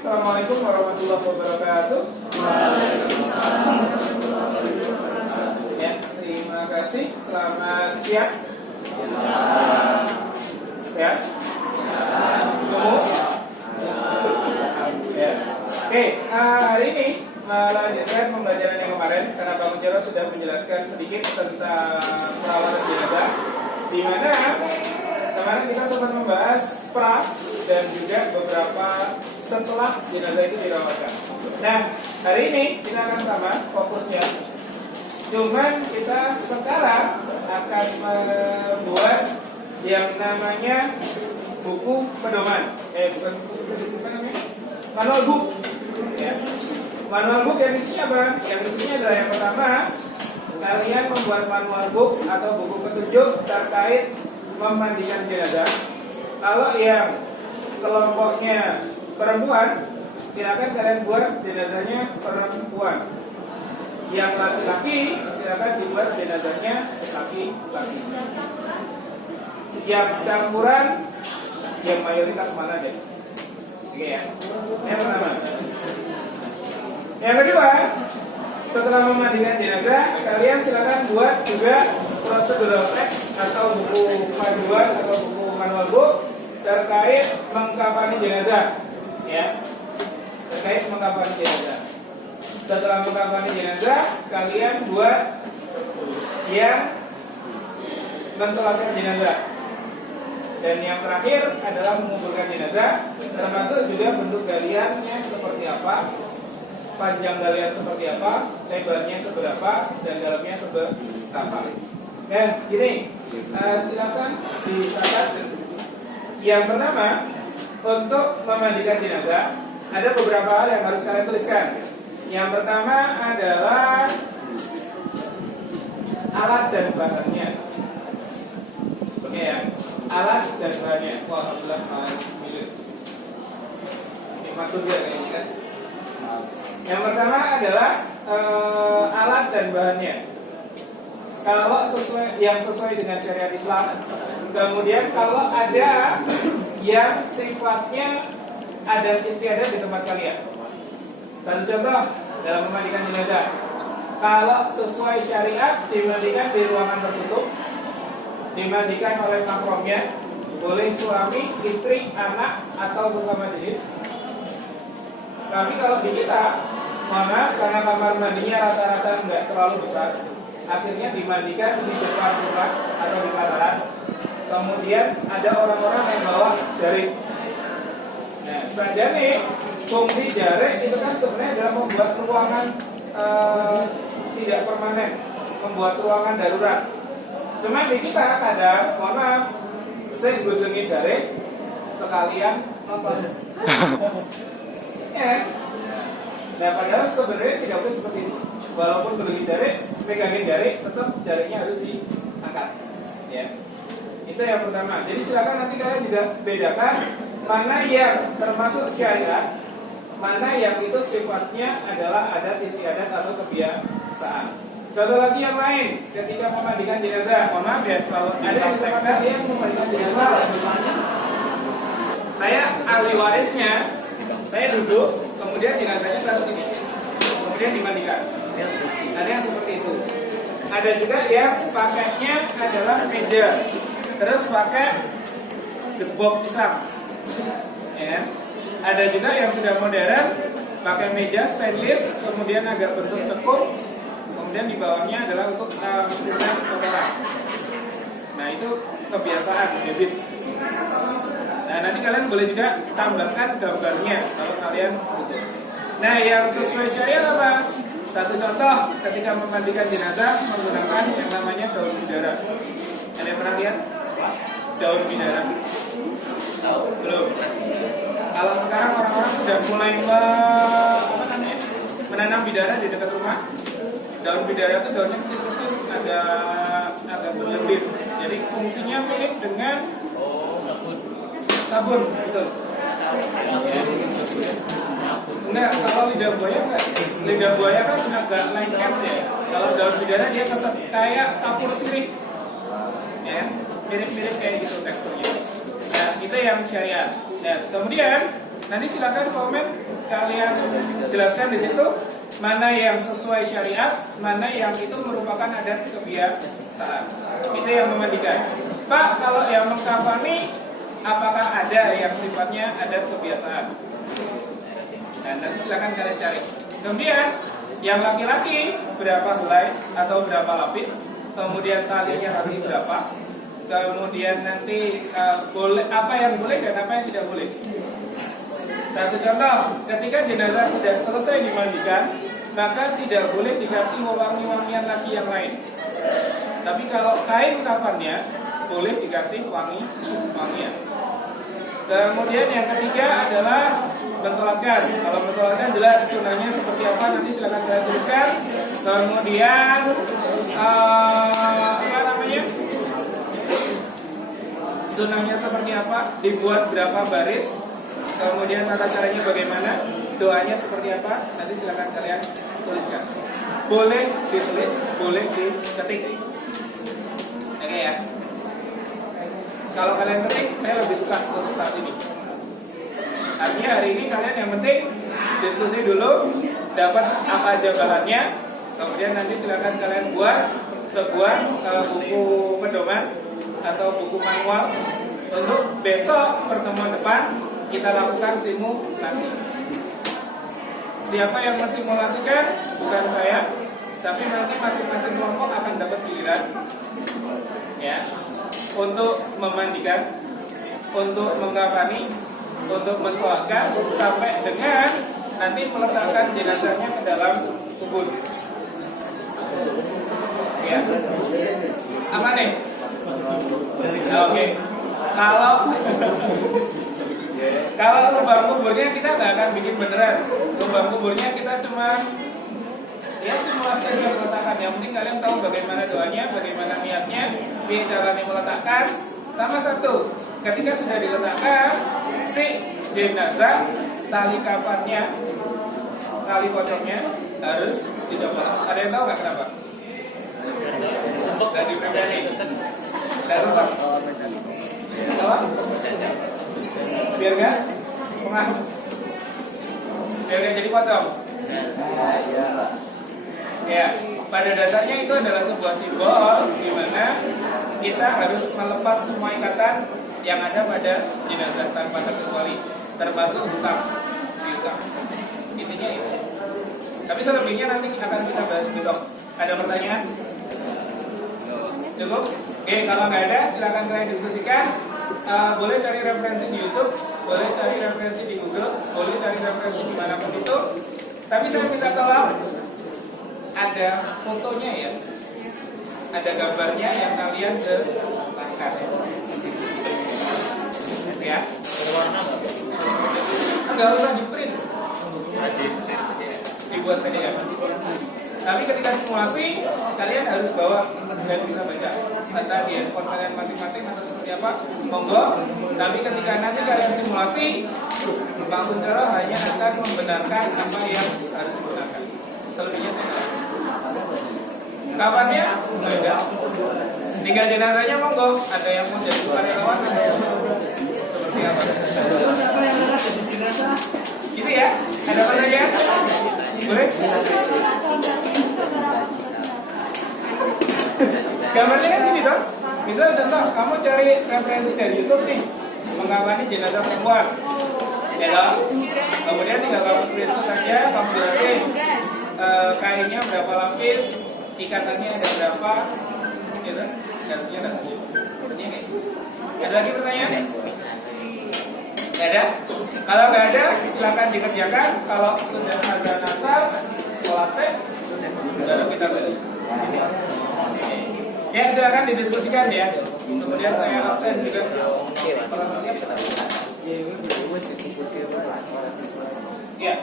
Assalamualaikum warahmatullahi wabarakatuh. Ya, terima kasih. Selamat siang. Sehat? Semua? Ya. Oke, hari ini melanjutkan pembelajaran yang kemarin karena Pak Mujaro sudah menjelaskan sedikit tentang perawatan jenazah, di mana kemarin kita sempat membahas pra dan juga beberapa setelah jenazah itu dirawatkan. Nah, hari ini kita akan sama fokusnya. Cuman kita sekarang akan membuat yang namanya buku pedoman. Bukan buku, apa namanya? Manual book. Ya. Manual book yang isinya apa? Yang isinya adalah yang pertama, kalian membuat manual book atau buku petunjuk terkait memandikan jenazah. Kalau yang kelompoknya perempuan, silakan kalian buat jenazahnya perempuan. Yang laki-laki, silakan dibuat jenazahnya laki-laki. Yang campuran, yang mayoritas mana deh? Oke ya. Yang pertama. Yang kedua, setelah memandikan jenazah, kalian silakan buat juga prosedural text atau buku panduan atau buku manual book terkait mengkafani jenazah, ya, terkait mengkafani jenazah. Setelah mengkafani jenazah, kalian buat yang mensolatkan jenazah. Dan yang terakhir adalah menguburkan jenazah, termasuk juga bentuk galiannya seperti apa, panjang galian seperti apa, lebarnya seberapa, dan dalamnya seberapa. Nah, gini, silakan dicatat. Yang pertama, untuk memandikan jenazah, ada beberapa hal yang harus kalian tuliskan. Yang pertama adalah alat dan bahannya. Oke ya, alat dan bahannya. Wah, alhamdulillah, ini maksudnya kayaknya kan. Yang pertama adalah alat dan bahannya. Kalau sesuai dengan syariat Islam. Kemudian kalau ada yang sifatnya adat istiadat di tempat kalian. Satu contoh dalam memandikan jenazah. Kalau sesuai syariat dimandikan di ruangan tertutup, dimandikan oleh mahramnya, boleh suami, istri, anak atau sesama jenis. Tapi kalau di kita, mana karena kamar mandinya rata-rata nggak terlalu besar, akhirnya dimandikan di depan rumah atau di pataran. Kemudian ada orang-orang yang bawa jarik. Nah, saja nih fungsi jarik itu kan sebenarnya adalah membuat ruangan tidak permanen, membuat ruangan darurat. Cuma di kita kadang, mohon maaf, saya gojengin jarik sekalian nonton. Ya. Nah, padahal sebenarnya tidak boleh seperti itu. Walaupun beli jarik, pegangin jarik, tetap jariknya harus diangkat. Ya. Itu yang pertama. Jadi silakan nanti kalian juga bedakan mana yang termasuk syariat, mana yang itu sifatnya adalah adat istiadat atau kebiasaan. Satu lagi yang lain, ketika memandikan jenazah, mohon maaf ya, kalau ada yang tempat yang memandikan jenazah, saya ahli warisnya, saya duduk, kemudian jenazahnya taruh sini, kemudian dimandikan. Ada yang seperti itu. Ada juga yang pakainya adalah meja, terus pakai gebok pisang. Ya. Ada juga yang sudah modern, pakai meja stainless, kemudian agak bentuk cekung, kemudian di bawahnya adalah untuk mengumpulkan kotoran. Nah, itu kebiasaan, habit. Nah, nanti kalian boleh juga tambahkan gambarnya kalau kalian butuh. Nah, yang sesuai syariat apa? Satu contoh, ketika memandikan jenazah menggunakan yang namanya daun bidara. Ada yang pernah lihat? Daun bidara? Belum. Kalau sekarang orang-orang sudah mulai menanam bidara di dekat rumah. Daun bidara itu daunnya kecil-kecil, agak berlendir. Jadi fungsinya mirip dengan sabun, betul. Enggak, kalau lidah buaya enggak. Lidah buaya kan agak lengket ya. Kalau daun bidara dia keset kayak kapur sirih. Ya, mirip-mirip kayak gitu teksturnya. Nah, itu yang syariat. Nah, kemudian Nanti silakan komen, kalian jelaskan di situ mana yang sesuai syariat, mana yang itu merupakan adat kebiasaan. Itu yang memandikan. Pak, kalau yang mengkafani, apakah ada yang sifatnya adat kebiasaan? Dan nanti silakan kalian cari. Kemudian yang laki-laki berapa helai atau berapa lapis? Kemudian talinya harus berapa? Kemudian nanti boleh apa yang boleh dan apa yang tidak boleh. Satu contoh, ketika jenazah sudah selesai dimandikan, maka tidak boleh dikasih wangi-wangian lagi yang lain. Tapi kalau kain kafannya boleh dikasih wangi-wangian. Kemudian yang ketiga adalah mensolatkan. Kalau mensolatkan jelas sunahnya seperti apa, nanti silakan kalian tuliskan. Kemudian apa namanya? Sunahnya seperti apa? Dibuat berapa baris? Kemudian tata caranya bagaimana? Doanya seperti apa? Nanti silakan kalian tuliskan. Boleh ditulis, boleh diketik. Oke ya. Kalau kalian ketik, saya lebih suka untuk saat ini. Artinya hari ini kalian yang penting diskusi dulu, dapat apa aja bahannya, kemudian nanti silakan kalian buat sebuah buku pedoman atau buku manual untuk besok pertemuan depan kita lakukan simulasi. Siapa yang mensimulasikan? Bukan saya, tapi nanti masing-masing kelompok akan dapat giliran, ya, untuk memandikan, untuk mengkafani, untuk mensolatkan, sampai dengan nanti meletakkan jenazahnya ke dalam kubur. Ya, apa nih? Oke. Kalau lubang kuburnya kita nggak akan bikin beneran. Lubang kuburnya kita cuma ya simulasi yang meletakkan. Yang penting kalian tahu bagaimana doanya, bagaimana niatnya, biar caranya meletakkan. Sama satu, ketika sudah diletakkan si jenazah, tali kafannya, tali pocongnya harus dicopot. Ada yang tahu nggak kenapa? Sudah dipredani, sudah rusak. Apa? Biar nggak pengaruh, biar nggak jadi pocong. Ya, pada dasarnya itu adalah sebuah simbol di mana kita harus melepas semua ikatan yang ada pada jenazah tanpa terkecuali, termasuk hutang. Intinya itu. Tapi selebihnya nanti akan kita bahas besok. Ada pertanyaan? Cukup? Oke, kalau nggak ada, silakan kalian diskusikan. Boleh cari referensi di YouTube, boleh cari referensi di Google, boleh cari referensi di manapun itu. Tapi saya minta tolong ada fotonya ya, ada gambarnya yang kalian jelaskan. Ya. Enggak usah di print, dibuat PDF. Tapi ketika simulasi, kalian harus bawa dan bisa baca. Entah di handphone kalian masing-masing atau seperti apa, monggo. Tapi ketika nanti kalian simulasi, Pak Kuncoro hanya akan membenarkan apa yang harus dibenarkan. Selebihnya saya kapannya? Nggak ada. Tinggal jenazahnya monggo. Ada yang mau jadi sukarelawan, ada yang mau seperti apa? Siapa yang akan jadi jenazah? Gitu ya? Ada pertanyaan? Boleh? Gambarnya kan gini toh. Misal contoh, kamu cari referensi dari YouTube nih, mengkafani jenazah perempuan. Ya toh? Kemudian tinggal kamu screenshot aja, kamu jelasin kainnya berapa lapis, ikatannya ada berapa, gitu. Gantinya ada. Ada lagi pertanyaan? Nggak ada? Kalau nggak ada, silakan dikerjakan. Kalau sudah ada asar, kolapse, baru kita beli. Ya, silakan didiskusikan ya. Kemudian saya absen juga. Ya.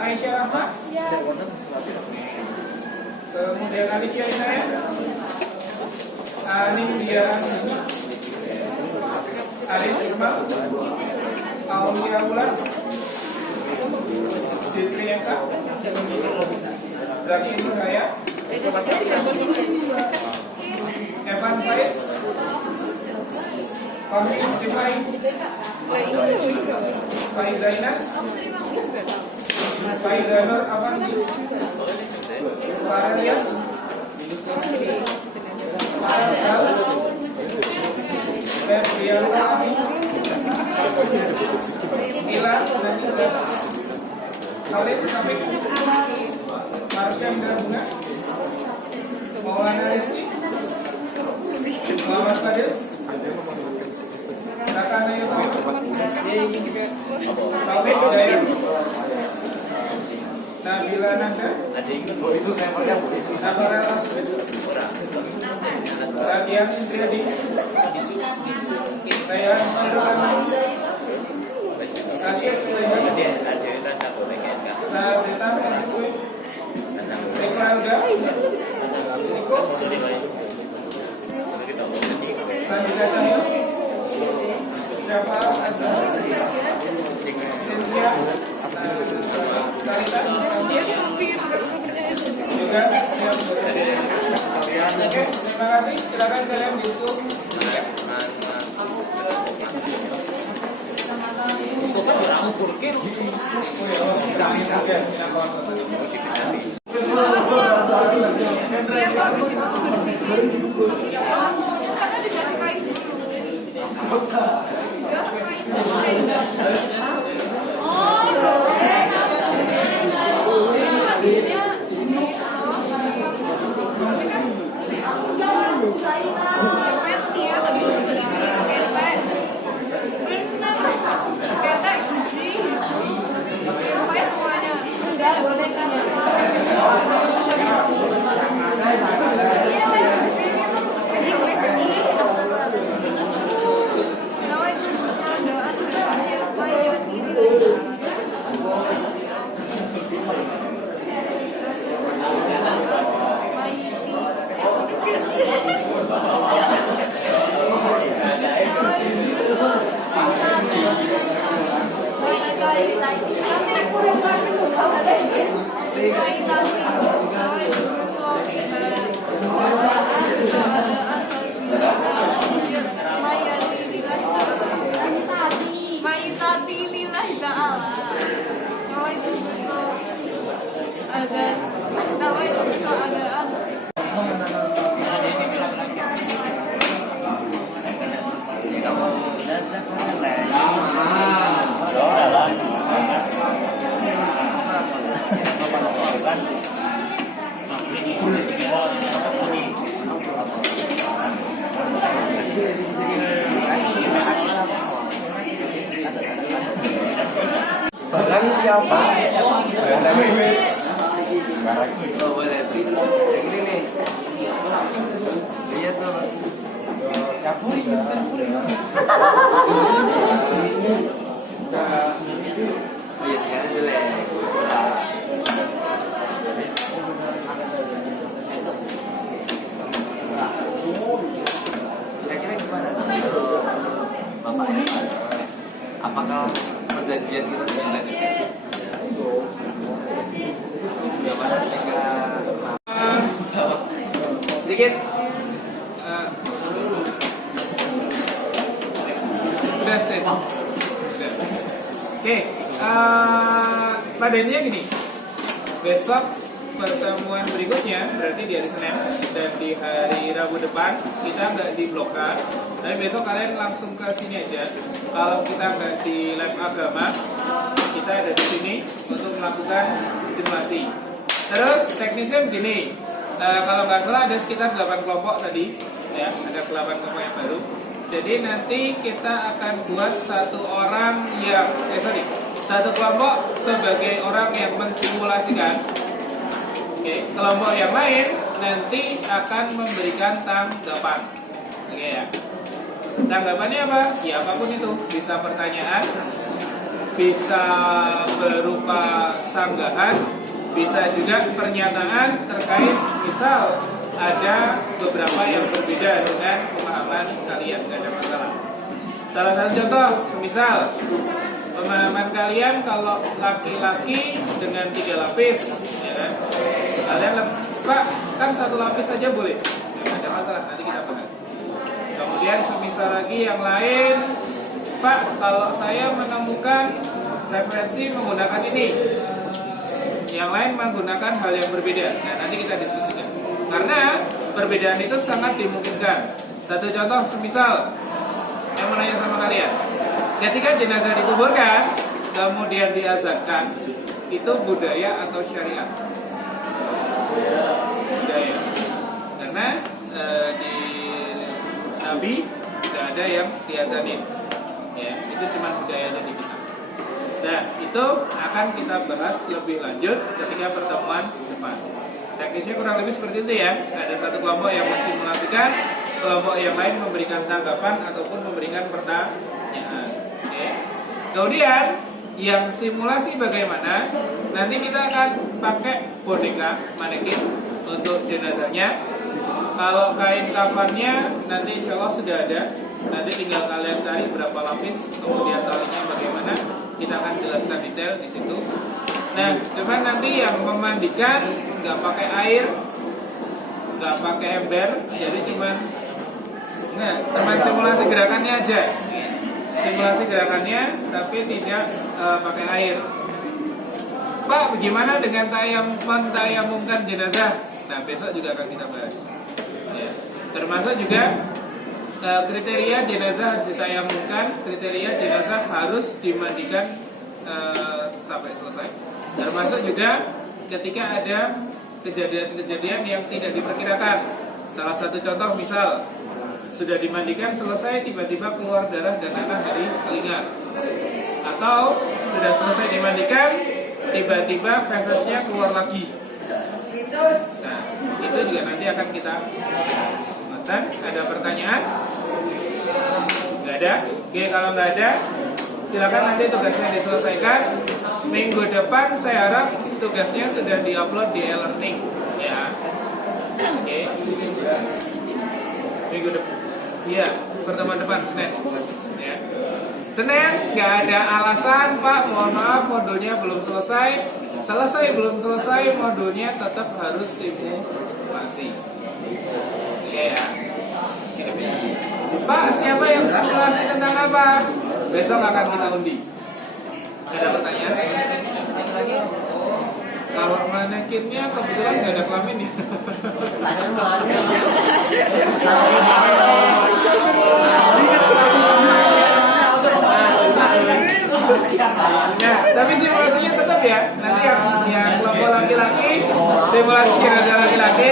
Aisyah Rahma. Kemudian Alicia Inaya. Ini dia ini. Aris Irma. Aulia Bulan. Ditri Eka. Zaki Nuraya. Evan Faiz. Fahmi Sifai. Faizainas, Faizanur apa sih? Faralias, Faisal, Febriansa Ami, Mila dan Ila, Khalis Samik, Marsha Bunga, Maulana Rizky, Muhammad Fadil, Rakana Yudham, Taufik Hidayat, Nabila Nanda, Nabara Rasul, Radian Indriadi, Rayhan Mandolana, Kasih Sehat, Nabita Kue, Reklauda, Niko, Sandika Cahyo, Syafa Azhar, Cynthia, Karita, juga yang oke, terima kasih. Silakan kalian dihitung. Barang siapa? Ini nih. Lihat tuh. Kapuri. Iya sekarang jelek. Kira-kira gimana Bapak ini? Apakah perjanjian kita dilanjutkan? Bagaimana jika Sedikit udah set. Oke, padanya gini. Besok pertemuan berikutnya berarti di hari Senin dan di hari Rabu depan kita nggak di blokar. Tapi besok kalian langsung ke sini aja. Kalau kita nggak di lab agama, kita ada di sini untuk melakukan simulasi. Terus teknisnya begini. Kalau nggak salah ada sekitar 8 kelompok tadi, ya, ada 8 kelompok yang baru. Jadi nanti kita akan buat satu kelompok sebagai orang yang mensimulasikan. Oke, kelompok yang lain nanti akan memberikan tanggapan. Oke ya. Tanggapannya apa? Ya apapun itu, bisa pertanyaan, bisa berupa sanggahan, bisa juga pernyataan terkait misal ada beberapa yang berbeda dengan pemahaman kalian, tidak ada masalah. Salah satu contoh, semisal pemahaman kalian kalau laki-laki dengan 3 lapis, ya kan? Kalian Pak, kan 1 lapis saja boleh, tidak ada masalah, nanti kita bahas. Kemudian semisal lagi yang lain Pak, kalau saya menemukan referensi menggunakan ini, yang lain menggunakan hal yang berbeda. Nah, nanti kita diskusikan. Karena perbedaan itu sangat dimungkinkan. Satu contoh, semisal yang mau nanya sama kalian, ketika jenazah dikuburkan, kemudian diazankan, itu budaya atau syariat? Budaya. Karena di Nabi tidak ada yang diazanin. Ya, itu cuma budaya dari kita. Nah, itu akan kita bahas lebih lanjut ketika pertemuan depan. Teknisnya kurang lebih seperti itu ya. Ada satu kelompok yang mensimulasikan, kelompok yang lain memberikan tanggapan ataupun memberikan pertanyaan. Oke. Kemudian yang simulasi bagaimana? Nanti kita akan pakai boneka manekin untuk jenazahnya. Kalau kain kafannya nanti insya Allah sudah ada. Nanti tinggal kalian cari berapa lapis, kemudian talinya bagaimana. Kita akan jelaskan detail di situ. Nah, cuman nanti yang memandikan nggak pakai air, nggak pakai ember, jadi cuman simulasi gerakannya aja. Simulasi gerakannya, tapi tidak pakai air. Pak, bagaimana dengan mentayamumkan jenazah? Nah, besok juga akan kita bahas. Ya. Termasuk juga kriteria jenazah ditayamumkan, kriteria jenazah harus dimandikan sampai selesai. Termasuk juga ketika ada kejadian-kejadian yang tidak diperkirakan. Salah satu contoh misal sudah dimandikan selesai tiba-tiba keluar darah dan nanah dari telinga, atau sudah selesai dimandikan tiba-tiba fesesnya keluar lagi. Nah, itu juga nanti akan kita dan ada pertanyaan? Nggak ada? Oke, kalau nggak ada, silakan nanti tugasnya diselesaikan. Minggu depan saya harap tugasnya sudah diupload di e-learning, ya. Oke. Minggu depan, iya, pertemuan depan Senin. Ya. Senin nggak ada alasan, Pak. Mohon maaf, modulnya belum selesai. Selesai belum selesai, modulnya tetap harus simulasi. Iya ya. Pak, siapa yang simulasi tentang apa? Besok akan kita undi. Ada pertanyaan? Kalau manekinnya kebetulan nggak ada kelamin ya. Nah, tapi simulasinya tetap ya. Nanti yang kelompok laki-laki simulasi jenazah laki-laki.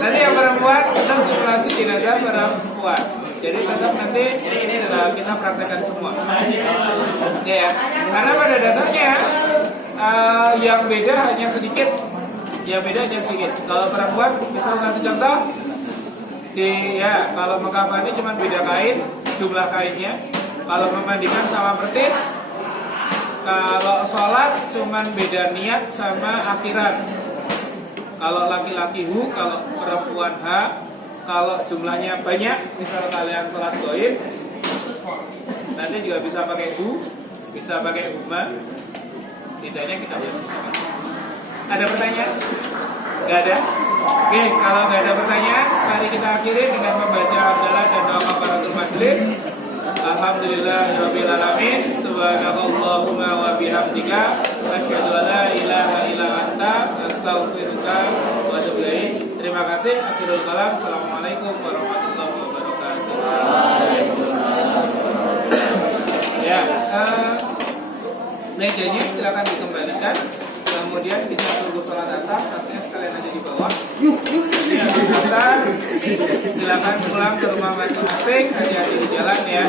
Nanti yang perempuan tetap simulasi jenazah perempuan. Jadi tetap nanti kita praktekkan semua. Ya, karena pada dasarnya yang beda hanya sedikit. Yang beda hanya sedikit. Kalau perempuan, misal satu contoh, kalau mengkafani cuma beda kain, jumlah kainnya. Kalau memandikan sama persis. Kalau sholat cuma beda niat sama akhirat. Kalau laki-laki hu, kalau perempuan ha. Kalau jumlahnya banyak, misal kalian sholat goib, nanti juga bisa pakai hu, bisa pakai huma. Tidaknya kita bisa. Ada pertanyaan? Gak ada? Oke, kalau gak ada pertanyaan, mari kita akhiri dengan membaca hamdalah dan doa kafaratul majlis. Alhamdulillahirabbil alamin. Subhanakallahumma wa bihamdika asyhadu an la ilaha illa anta astaghfiruka wa atubu ilaik. Terima kasih. Akhirul kalam. Assalamualaikum warahmatullahi wabarakatuh. Ya, mejanya silakan dikembalikan. Kemudian kita tunggu sholat asar, artinya sekalian aja di bawah. Silakan pulang ke rumah masing-masing, hati-hati di jalan ya.